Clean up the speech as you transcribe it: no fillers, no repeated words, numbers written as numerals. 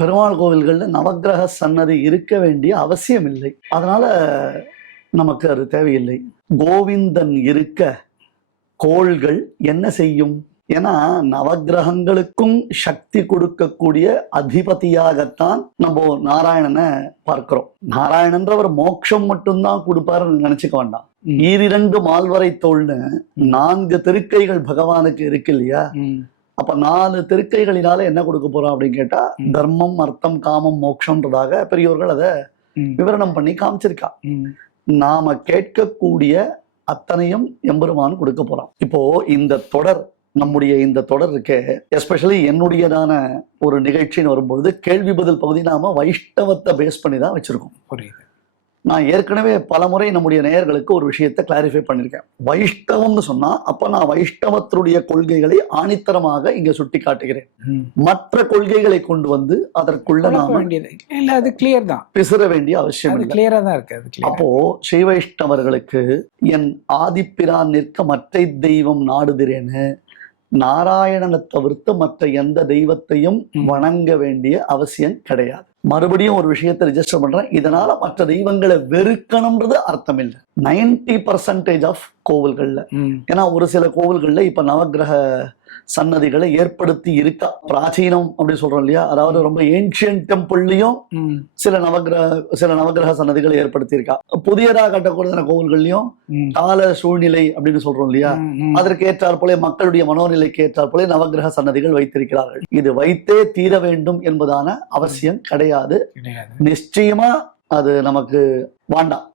பெருமாள் கோவில்கள்ல நவக்கிரக சன்னதி இருக்க வேண்டிய அவசியம் இல்லை. அதனால நமக்கு அது தேவையில்லை. கோவிந்தன் இருக்க கோள்கள் என்ன செய்யும்? ஏன்னா நவக்கிரகங்களுக்கும் சக்தி கொடுக்கக்கூடிய அதிபதியாகத்தான் நம்ம நாராயணனை பார்க்கிறோம். நாராயணன்றவர் மோட்சம் மட்டும்தான் கொடுப்பாருன்னு நினைச்சுக்க வேண்டாம். ஈரிரண்டு மால்வரை தோள்னு 4 திருக்கைகள் பகவானுக்கு இருக்கு இல்லையா? அப்ப 4 திருக்கைகளினால என்ன கொடுக்க போறோம் அப்படின்னு கேட்டா, தர்மம், அர்த்தம், காமம், மோட்சம்ன்றதாக பெரியோர்கள் அதை விவரணம் பண்ணி காமிச்சிருக்கா. நாம கேட்கக்கூடிய அத்தனையும் எம்பெருமான் கொடுக்க போறான். இப்போ இந்த தொடர், நம்முடைய இந்த தொடர் இருக்கே, எஸ்பெஷலி என்னுடையதான ஒரு நிகழ்ச்சின்னு வரும்பொழுது கேள்வி பதில் பகுதி நாம வைஷ்ணவத்தை பேஸ் பண்ணி தான் வச்சிருக்கோம். புரியுது. நான் ஏற்கனவே பல முறை நம்முடைய நேயர்களுக்கு ஒரு விஷயத்தை கிளாரிஃபை பண்ணியிருக்கேன். வைஷ்ணவம்னு சொன்னா அப்ப நான் வைஷ்ணவத்தினுடைய கொள்கைகளை ஆணித்தரமாக இங்க சுட்டி காட்டுகிறேன். மற்ற கொள்கைகளை கொண்டு வந்து அதற்குள்ள நாம அது கிளியர் தான் பேச வேண்டிய அவசியம் கிளியரா தான் இருக்கு. அப்போ ஸ்ரீ வைஷ்ணவர்களுக்கு என் ஆதிப்பிரான் நிற்க மற்ற தெய்வம் நாடுகிறேன்னு நாராயணனை தவிர்த்து மற்ற எந்த தெய்வத்தையும் வணங்க வேண்டிய அவசியம் கிடையாது. மறுபடியும் ஒரு விஷயத்தை ரிஜிஸ்டர் பண்றேன். இதனால மற்ற தெய்வங்களை வெறுக்கணும்ன்றது அர்த்தம் இல்லை. 90% ஆஃப் கோவில்கள்ல, ஏன்னா ஒரு சில கோவில்கள்ல இப்ப நவக்கிரக சன்னதிகளை ஏற்படுத்தி இருக்கா. பிராச்சீனம் அப்படின்னு சொல்றோம் இல்லையா, அதாவது ரொம்ப ஏன்ஷியன்ட் டெம்பிள்லயும் சில நவக்கிரக சன்னதிகளை ஏற்படுத்தி இருக்கா. புதியதா கட்டக்கூடிய கோவில்கள்லயும் கால சூழ்நிலை அப்படின்னு சொல்றோம் இல்லையா, அதற்கு ஏற்றாற் போல மக்களுடைய மனோநிலைக்கு ஏற்றாற் போல நவக்கிரக சன்னதிகள் வைத்திருக்கிறார்கள். இது வைத்தே தீர வேண்டும் என்பதான அவசியம் கிடையாது. நிச்சயமா அது நமக்கு வேண்டாம்.